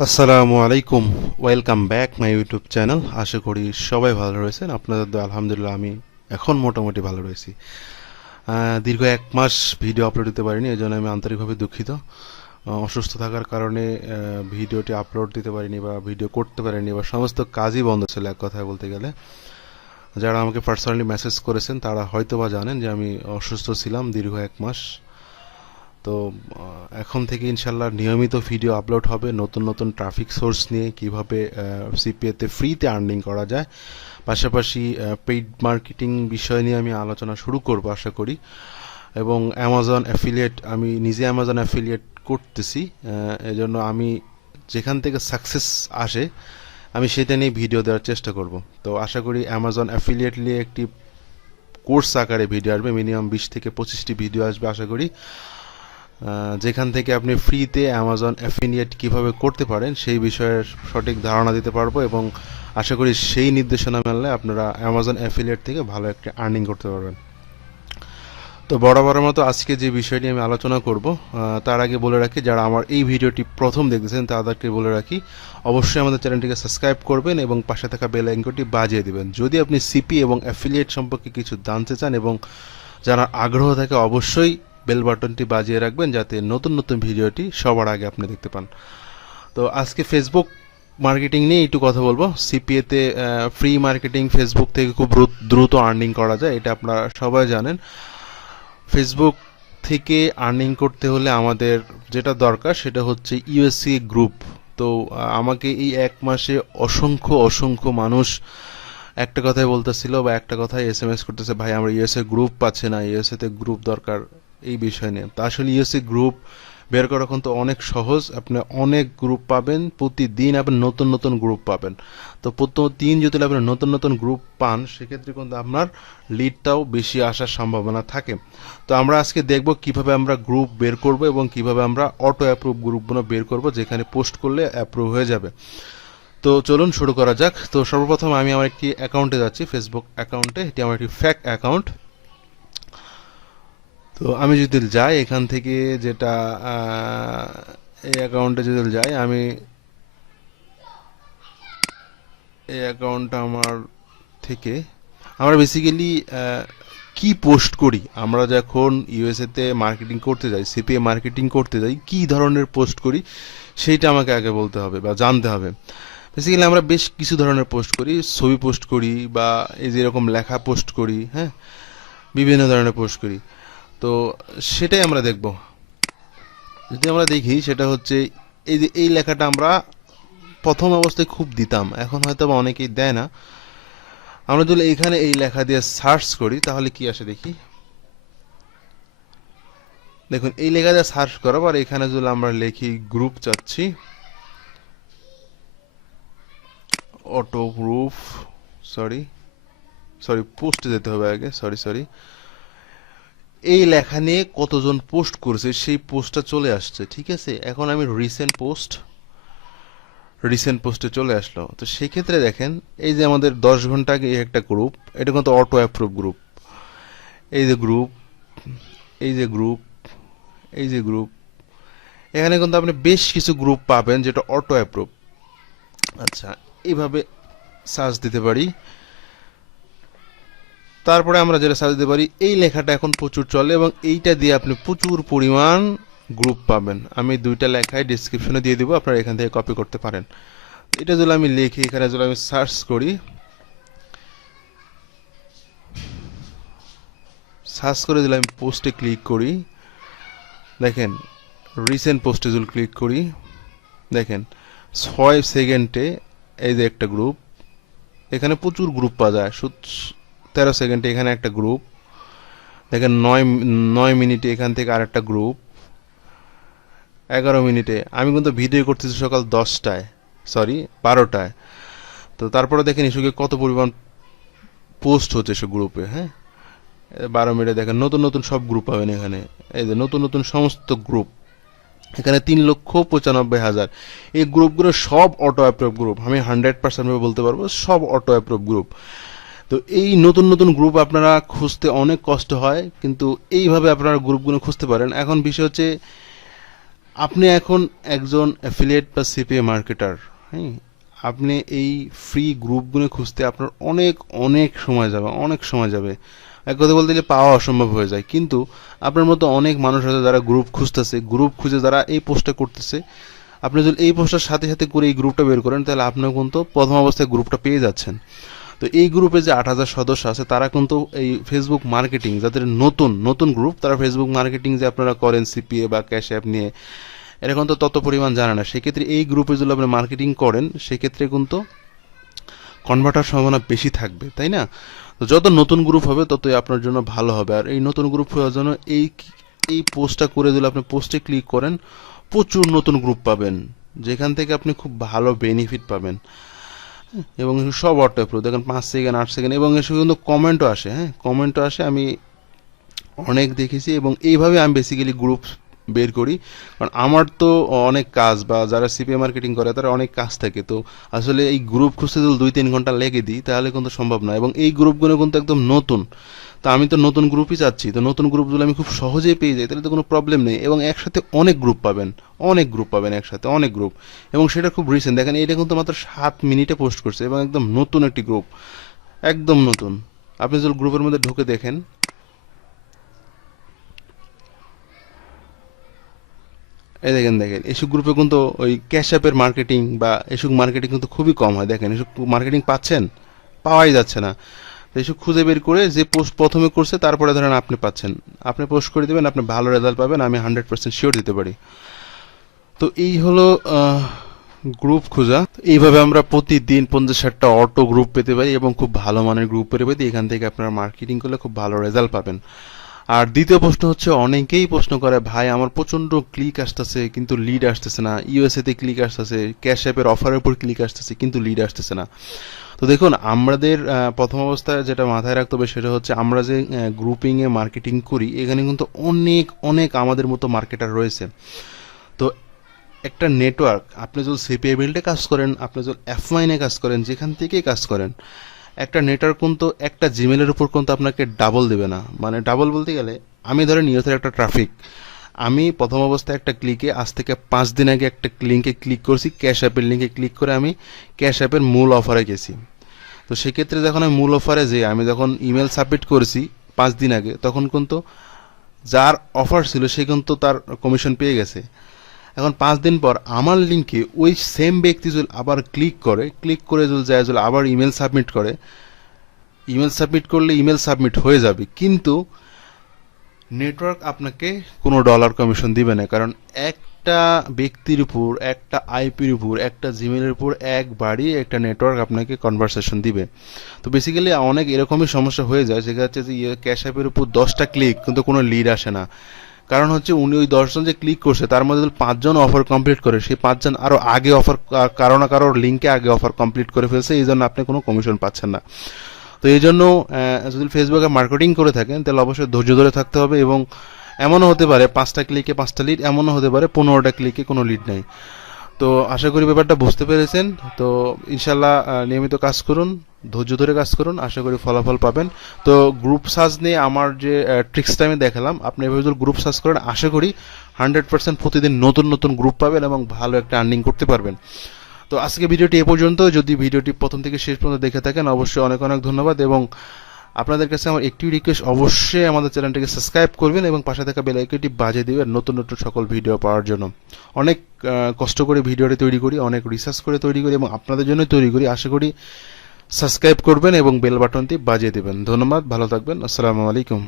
আসসালামু আলাইকুম, welcome back my YouTube channel. আশা করি সবাই ভালো রয়েছেন। আপনাদের দোয়ায় আলহামদুলিল্লাহ আমি এখন মোটামুটি ভালো রয়েছি। দীর্ঘ 1 মাস ভিডিও আপলোড দিতে পারিনি, এই জন্য আমি আন্তরিকভাবে দুঃখিত। অসুস্থ থাকার কারণে ভিডিওটি আপলোড দিতে পারিনি বা ভিডিও করতে পারিনি, বা সমস্ত কাজই বন্ধ ছিল এক কথায় বলতে গেলে। যারা আমাকে পার্সোনালি মেসেজ করেছেন তারা হয়তো বা জানেন যে আমি অসুস্থ ছিলাম দীর্ঘ 1 মাস। তো এখন থেকে ইনশাল্লাহ নিয়মিত ভিডিও আপলোড হবে নতুন নতুন ট্রাফিক সোর্স নিয়ে, কিভাবে সিপিএতে ফ্রিতে আর্নিং করা যায়। পাশাপাশি পেইড মার্কেটিং বিষয় নিয়ে আমি আলোচনা শুরু করব আশা করি। এবং অ্যামাজন অ্যাফিলিয়েট, আমি নিজে অ্যামাজন অ্যাফিলিয়েট করতেছি, এজন্য আমি যেখান থেকে সাকসেস আসে আমি সেটা নিয়ে ভিডিও দেওয়ার চেষ্টা করব। তো আশা করি অ্যামাজন অ্যাফিলিয়েট নিয়ে একটি কোর্স আকারে ভিডিও আসবে, মিনিমাম 20 থেকে 25টি ভিডিও আসবে আশা করি, যেখান থেকে আপনি ফ্রিতে অ্যামাজন অ্যাফিলিয়েট কিভাবে করতে পারেন সেই বিষয়ে সঠিক ধারণা দিতে পারবো। এবং আশা করি সেই নির্দেশনা মানলে আপনারা অ্যামাজন অ্যাফিলিয়েট থেকে ভালো একটা আর্নিং করতে পারবেন। তো বরাবরের মতো আজকে যে বিষয়টি আমি আলোচনা করব, তার আগে বলে রাখি, যারা আমার এই ভিডিওটি প্রথম দেখতেছেন তাদেরকে বলে রাখি অবশ্যই আমাদের চ্যানেলটিকে সাবস্ক্রাইব করবেন এবং পাশে থাকা বেল আইকনটি বাজিয়ে দিবেন। যদি আপনি সিপি এবং অ্যাফিলিয়েট সম্পর্কে কিছু জানতে চান এবং যারা আগ্রহ থাকে অবশ্যই বেল বাটনটি বাজিয়ে রাখবেন, যাতে নতুন নতুন ভিডিওটি সবার আগে আপনি দেখতে পান। তো আজকে ফেসবুক মার্কেটিং নিয়ে একটু কথা বলবো। সিপিএতে ফ্রি মার্কেটিং ফেসবুক থেকে খুব দ্রুত আর্নিং করা যায়, এটা আপনারা সবাই জানেন। ফেসবুক থেকে আর্নিং করতে হলে আমাদের যেটা দরকার সেটা হচ্ছে ইউএসসি গ্রুপ। তো আমাকে এই 1 মাসে অসংখ্য অসংখ্য মানুষ একটা কথাই বলতেছিল বা একটা কথাই এসএমএস করতেছে, ভাই আমরা ইউএসএ গ্রুপ পাচ্ছি না, ইউএসএ তে গ্রুপ দরকার, এই বিষয় নিয়ে। তা আসলে ইউএসএ গ্রুপ বের করা কিন্তু অনেক সহজ। আপনি অনেক গ্রুপ পাবেন, প্রতিদিন আপনি নতুন নতুন গ্রুপ পাবেন। তো প্রতিদিন যদি আপনি নতুন নতুন গ্রুপ পান সেক্ষেত্রে কিন্তু আপনার লিডটাও বেশি আসার সম্ভাবনা থাকে। তো আমরা আজকে দেখব কিভাবে আমরা গ্রুপ বের করব এবং কিভাবে আমরা অটো অ্যাপ্রুভ গ্রুপগুলো বের করব, যেখানে পোস্ট করলে অ্যাপ্রুভ হয়ে যাবে। তো চলুন শুরু করা যাক। তো সর্বপ্রথম আমি আমার একটি অ্যাকাউন্টে যাচ্ছি, ফেসবুক অ্যাকাউন্টে। এটি আমার একটি ফেক অ্যাকাউন্ট। তো আমি যদি যাই এখান থেকে, যেটা এই অ্যাকাউন্টে যদি যাই, আমি এই অ্যাকাউন্টটা আমার থেকে আমরা বেসিক্যালি কি পোস্ট করি, আমরা যখন ইউএসএ তে মার্কেটিং করতে যাই, সিপিএ মার্কেটিং করতে যাই, কি ধরনের পোস্ট করি সেইটা আমাকে আগে বলতে হবে বা জানতে হবে। বেসিক্যালি আমরা বেশ কিছু ধরনের পোস্ট করি, ছবি পোস্ট করি বা এই যে এরকম লেখা পোস্ট করি, হ্যাঁ, বিভিন্ন ধরনের পোস্ট করি। তো সেটাই আমরা দেখব। যদি আমরা দেখি সেটা হচ্ছে এই যে এই লেখাটা আমরা প্রথম অবস্থায় খুব দিতাম, এখন হয়তো বা অনেকেই দেয় না। আমরা যদি এখানে এই লেখা দিয়ে সার্চ করি তাহলে কি আসে দেখি। দেখুন এই লেখা দিয়ে সার্চ করার আর এখানে যদি আমরা লিখি গ্রুপ চাচ্ছি, অটো গ্রুপ, সরি সরি পোস্টে যেতে হবে আগে, সরি সরি, এই লেখা নিয়ে কতজন পোস্ট করেছে সেই পোস্টটা চলে আসছে। ঠিক আছে, এখন আমি রিসেন্ট পোস্টে চলে আসলো। তো সেক্ষেত্রে দেখেন এই যে আমাদের 10 ঘন্টা আগে এই একটা গ্রুপ, এটা কিন্তু অটো অ্যাপ্রুভ গ্রুপ। এই যে গ্রুপ, এই যে গ্রুপ, এই যে গ্রুপ, এখানে কিন্তু আপনি বেশ কিছু গ্রুপ পাবেন যেটা অটো অ্যাপ্রুভ। আচ্ছা, এইভাবে সার্চ দিতে পারি। তারপরে আমরা যেটা সার্চ দিতে পারি, এই লেখাটা এখন প্রচুর চলে এবং এইটা দিয়ে আপনি প্রচুর পরিমাণ গ্রুপ পাবেন। আমি দুইটা লেখায় ডিসক্রিপশনে দিয়ে দিব, আপনারা এখান থেকে কপি করতে পারেন। এটা যদি আমি লিখি, এখানে যদি আমি সার্চ করি, সার্চ করে দিলে আমি পোস্টে ক্লিক করি, দেখেন রিসেন্ট পোস্টে যদি ক্লিক করি, দেখেন 6 সেকেন্ডে এই যে একটা গ্রুপ, এখানে প্রচুর গ্রুপ পাওয়া যায়। 13 সেকেন্ডে এখানে একটা গ্রুপ, দেখেন 9 মিনিটে এখান থেকে আরেকটা গ্রুপ, 11 মিনিটে। আমি কিন্তু ভিডিও করতেছি সকাল 10টায়, সরি 12টায়। তো তারপরে দেখেন এসে কত পরিমাণ পোস্ট হচ্ছে সব গ্রুপে, হ্যাঁ। 12 মিনিটে দেখেন নতুন নতুন সব গ্রুপ পাবেন এখানে, এই যে নতুন নতুন সমস্ত গ্রুপ, এখানে 3,95,000। এই গ্রুপগুলো সব অটো অ্যাপ্রুভ গ্রুপ, আমি 100% বলতে পারবো সব অটো অ্যাপ্রুভ গ্রুপ। তো এই নতুন নতুন গ্রুপ আপনারা খুঁজতে অনেক কষ্ট হয়, কিন্তু এইভাবে আপনারা গ্রুপগুলো খুঁজতে পারেন। এখন বিষয় হচ্ছে আপনি এখন একজন অ্যাফিলিয়েট বা সিপিএ মার্কেটার, হ্যাঁ, আপনি এই ফ্রি গ্রুপগুলো খুঁজতে আপনার অনেক অনেক সময় যাবে, অনেক সময় যাবে। এক কথা বলতে গেলে পাওয়া অসম্ভব হয়ে যায়। কিন্তু আপনার মতো অনেক মানুষ আছে যারা গ্রুপ খুঁজতেছে, গ্রুপ খুঁজে যারা এই পোস্টটা করতেছে। আপনি যদি এই পোস্টটার সাথে সাথে করে এই গ্রুপটা বের করেন, তাহলে আপনিও কিন্তু প্রথম অবস্থায় গ্রুপটা পেয়ে যাচ্ছেন। তো এই গ্রুপে যে 8,000 সদস্য আছে তারা কিন্তু এই ফেসবুক মার্কেটিং, যাদের নতুন নতুন গ্রুপ, তারা ফেসবুক মার্কেটিং যে আপনারা করেন সিপিএ বা ক্যাশ অ্যাপ নিয়ে, এরকম তো তত পরিমাণ জানে না। সেক্ষেত্রে এই গ্রুপে যদি আপনি মার্কেটিং করেন, সেক্ষেত্রে কিন্তু কনভার্টার সম্ভাবনা বেশি থাকবে, তাই না? তো যত নতুন গ্রুপ হবে ততই আপনার জন্য ভালো হবে। আর এই নতুন গ্রুপ হওয়ার জন্য এই এই পোস্টটা করে দিলে, আপনি পোস্টে ক্লিক করেন, প্রচুর নতুন গ্রুপ পাবেন, যেখান থেকে আপনি খুব ভালো বেনিফিট পাবেন। এবং সব অটো অ্যাপ্রুভ, দেখেন 5 সেকেন্ড 8 সেকেন্ড, এবং এসে কিন্তু কমেন্টও আসে। হ্যাঁ, কমেন্টও আসে, আমি অনেক দেখেছি। এবং এইভাবে আমি বেসিক্যালি গ্রুপ বের করি, কারণ আমার তো অনেক কাজ, বা যারা সিপিএ মার্কেটিং করে তারা অনেক কাজ থাকে। তো আসলে এই গ্রুপ খুঁজতে যদি 2-3 ঘন্টা লেগে দিই তাহলে কিন্তু সম্ভব না। এবং এই গ্রুপগুলো কিন্তু একদম নতুন। তো আমি তো নতুন গ্রুপই চাচ্ছি, তো নতুন গ্রুপগুলো আমি খুব সহজেই পেয়ে যাই, তাহলে তো কোনো প্রবলেম নেই। এবং একসাথে অনেক গ্রুপ পাবেন, অনেক গ্রুপ পাবেন একসাথে, অনেক গ্রুপ। এবং সেটা খুব রিসেন্ট, দেখেন এটা কিন্তু মাত্র 7 মিনিটে পোস্ট করছে, এবং একদম নতুন একটি গ্রুপ, একদম নতুন। আপনি যদি গ্রুপের মধ্যে ঢুকে দেখেন, এই দেখেন দেখেন এসব গ্রুপে কিন্তু ওই ক্যাশ অ্যাপের মার্কেটিং বা এসব মার্কেটিং কিন্তু খুবই কম হয়। দেখেন এসব মার্কেটিং পাচ্ছেন, পাওয়াই যাচ্ছে না। তো এসব খুঁজে বের করে যে পোস্ট প্রথমে করছে, তারপরে ধরেন আপনি পাচ্ছেন, আপনি পোস্ট করে দেবেন, আপনি ভালো রেজাল্ট পাবেন, আমি 100% শিওর দিতে পারি। তো এই হলো গ্রুপ খোঁজা। এইভাবে আমরা প্রতিদিন 50-60টা অটো গ্রুপ পেতে পারি, এবং খুব ভালো মানের গ্রুপ পেতে পারি। এখান থেকে আপনারা মার্কেটিং করলে খুব ভালো রেজাল্ট পাবেন। আর দ্বিতীয় প্রশ্ন হচ্ছে, অনেকেই প্রশ্ন করে, ভাই আমার প্রচন্ড ক্লিক আসতেছে কিন্তু লিড আসতেছে না, ইউএসএ তে ক্লিক আসতেছে, ক্যাশ অ্যাপের অফারের উপর ক্লিক আসতেছে কিন্তু লিড আসতেছে না। তো দেখুন, আমাদের প্রথম অবস্থায় যেটা মাথায় রাখতে হবে সেটা হচ্ছে, আমরা যে গ্রুপিং এ মার্কেটিং করি, এখানে কিন্তু অনেক অনেক আমাদের মতো মার্কেটার রয়েছে। তো একটা নেটওয়ার্ক, আপনি যদি সিপিআই বিল্ডে কাজ করেন, আপনি যদি এফ9 এ কাজ করেন, যেখান থেকেই কাজ করেন, একটা নেটওয়ার্ক কিন্তু একটা জিমেলের উপর কিন্তু আপনাকে ডাবল দেবে না। মানে ডাবল বলতে গেলে, আমি ধরেন নিয়তের একটা ট্রাফিক, আমি প্রথম অবস্থায় একটা ক্লিকে, আজ থেকে 5 দিন আগে একটা লিঙ্কে ক্লিক করছি, ক্যাশ অ্যাপের লিঙ্কে ক্লিক করে আমি ক্যাশ অ্যাপের মূল অফারে গেছি। তো সেক্ষেত্রে যখন আমি মূল অফারে যাই, আমি যখন ইমেল সাবমিট করেছি 5 দিন আগে, তখন কিন্তু যার অফার ছিল সে কিন্তু তার কমিশন পেয়ে গেছে। এখন 5 দিন পর আমার লিঙ্কে ওই সেম ব্যক্তি যদি আবার ক্লিক করে যদি যায়, যদি আবার ইমেল সাবমিট করে, ইমেল সাবমিট করলে ইমেল সাবমিট হয়ে যাবে, কিন্তু নেটওয়ার্ক আপনাকে কোনো ডলার কমিশন দিবে না। কারণ একটা ব্যক্তির উপর, একটা আইপির উপর, একটা জিমেলের উপর একবারই একটা নেটওয়ার্ক আপনাকে কনভারসেশন দিবে। তো বেসিক্যালি অনেক এরকমই সমস্যা হয়ে যায়, যেটা হচ্ছে যে ক্যাশ অ্যাপের উপর 10টা ক্লিক কিন্তু কোনো লিড আসে না। কারণ হচ্ছে উনি ওই 10জন যে ক্লিক করছে, তার মধ্যে যদি 5জন অফার কমপ্লিট করে, সেই 5জন আরো আগে অফার, কারো না কারোর লিঙ্কে আগে অফার কমপ্লিট করে ফেলছে, এই জন্য আপনি কোনো কমিশন পাচ্ছেন না। তো এই জন্য যদি ফেসবুকে মার্কেটিং করে থাকেন, তাহলে অবশ্যই ধৈর্য ধরে থাকতে হবে। এবং এমনও হতে পারে 5টা ক্লিকে 5টা লিড, এমনও হতে পারে 15টা ক্লিকে কোনো লিড নাই। তো আশা করি ব্যাপারটা বুঝতে পেরেছেন। তো ইনশাল্লাহ নিয়মিত কাজ করুন, ধৈর্য ধরে কাজ করুন, আশা করি ফলাফল পাবেন। তো গ্রুপ সার্চ নিয়ে আমার যে ট্রিক্সটা আমি দেখালাম, আপনি এভাবে যদি গ্রুপ সার্চ করেন, আশা করি 100% প্রতিদিন নতুন নতুন গ্রুপ পাবেন এবং ভালো একটা আর্নিং করতে পারবেন। তো আজকে ভিডিওটি এ পর্যন্ত। যদি ভিডিওটি প্রথম থেকে শেষ পর্যন্ত দেখে থাকেন, অবশ্যই অনেক অনেক ধন্যবাদ। এবং আপনাদের কাছে আমার একটি রিকোয়েস্ট, অবশ্যই আমাদের চ্যানেলটিকে সাবস্ক্রাইব করবেন এবং পাশে থাকা বেল আইকনটি বাজিয়ে দিবেন নতুন নতুন সকল ভিডিও পাওয়ার জন্য। অনেক কষ্ট করে ভিডিওটি তৈরি করি, অনেক রিসার্চ করে তৈরি করি, এবং আপনাদের জন্যই তৈরি করি। আশা করি সাবস্ক্রাইব করবেন এবং বেল বাটনটি বাজিয়ে দেবেন। ধন্যবাদ, ভালো থাকবেন, আসসালামু আলাইকুম।